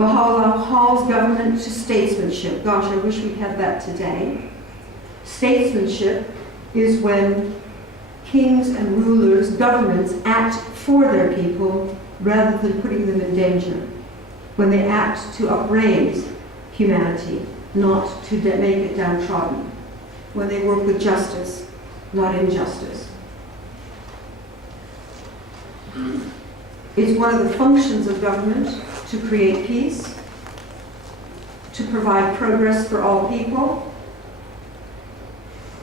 Baha'u'llah calls government to statesmanship. Gosh, I wish we had that today. Statesmanship is when kings and rulers, governments, act for their people rather than putting them in danger. When they act to upraise humanity, not to make it downtrodden. When they work with justice, not injustice. It's one of the functions of government to create peace, to provide progress for all people,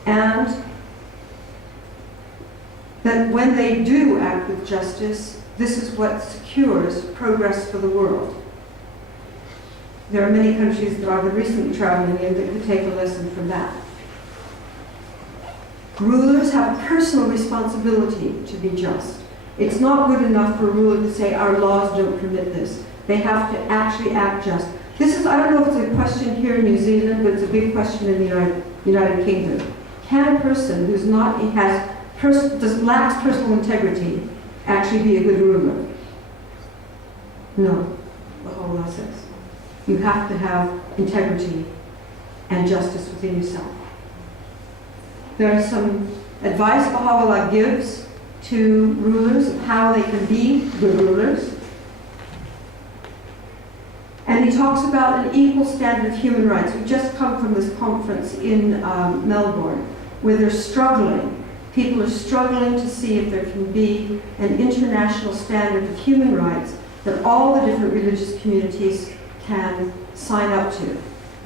and that when they do act with justice, this is what secures progress for the world. There are many countries that I've been recently traveling in that could take a lesson from that. Rulers have a personal responsibility to be just. It's not good enough for a ruler to say, our laws don't permit this. They have to actually act just. This is, I don't know if it's a question here in New Zealand, but it's a big question in the United Kingdom. Can a person who's not, lacks personal integrity actually be a good ruler? No, the whole law says. You have to have integrity and justice within yourself. There is some advice Baha'u'llah gives to rulers of how they can be good rulers. And he talks about an equal standard of human rights. We've just come from this conference in Melbourne, where they're struggling. People are struggling to see if there can be an international standard of human rights that all the different religious communities can sign up to.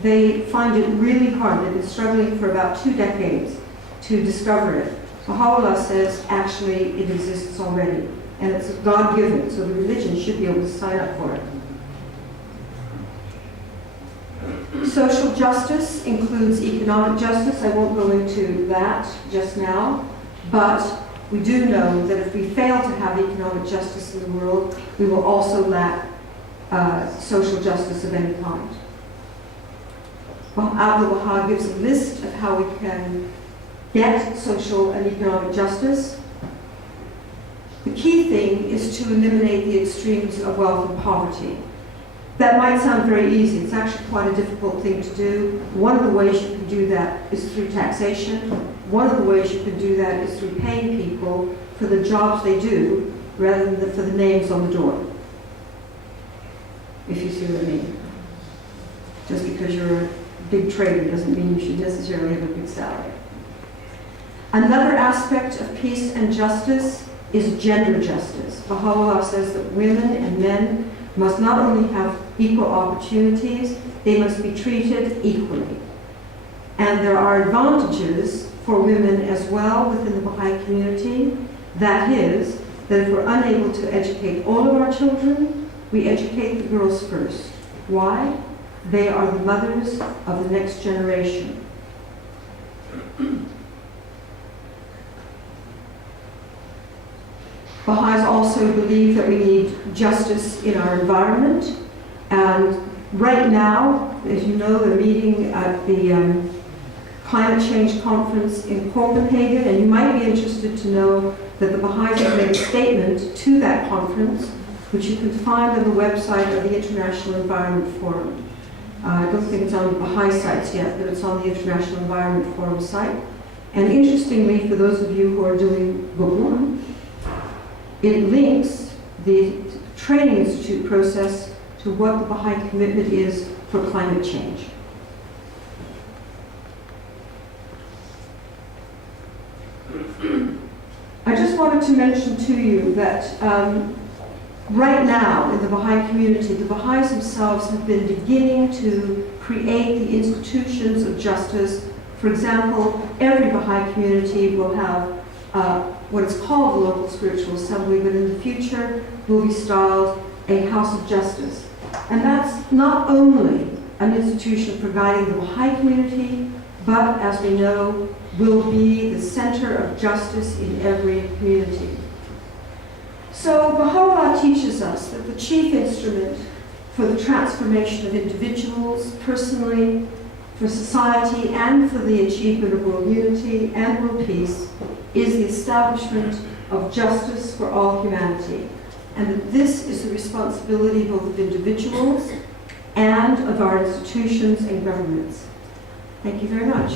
They find it really hard. They've been struggling for about 2 decades to discover it. Baha'u'llah says, actually, it exists already. And it's God-given, so the religion should be able to sign up for it. Social justice includes economic justice. I won't go into that just now, but we do know that if we fail to have economic justice in the world, we will also lack social justice of any kind. Abdul-Baha gives a list of how we can get social and economic justice. The key thing is to eliminate the extremes of wealth and poverty. That might sound very easy. It's actually quite a difficult thing to do. One of the ways you can do that is through taxation. One of the ways you can do that is through paying people for the jobs they do rather than for the names on the door. If you see what I mean. Just because you're a big trader doesn't mean you should necessarily have a big salary. Another aspect of peace and justice is gender justice. Baha'u'llah says that women and men must not only have equal opportunities, they must be treated equally. And there are advantages for women as well within the Baha'i community. That is, that if we're unable to educate all of our children, we educate the girls first. Why? They are the mothers of the next generation. Baha'is also believe that we need justice in our environment. And right now, as you know, they're meeting at the Climate Change Conference in Copenhagen, and you might be interested to know that the Baha'is have made a statement to that conference, which you can find on the website of the International Environment Forum. I don't think it's on the Baha'i sites yet, but it's on the International Environment Forum site. And interestingly, for those of you who are doing Book 1, it links the Training Institute process to what the Baha'i commitment is for climate change. I just wanted to mention to you that right now in the Baha'i community, the Baha'is themselves have been beginning to create the institutions of justice. For example, every Baha'i community will have what is called the local spiritual assembly, but in the future will be styled a house of justice. And that's not only an institution for guiding the Baha'i community, but as we know, will be the center of justice in every community. So Baha'u'llah teaches us that the chief instrument for the transformation of individuals personally, for society, and for the achievement of world unity and world peace is the establishment of justice for all humanity. And that this is the responsibility both of individuals and of our institutions and governments. Thank you very much.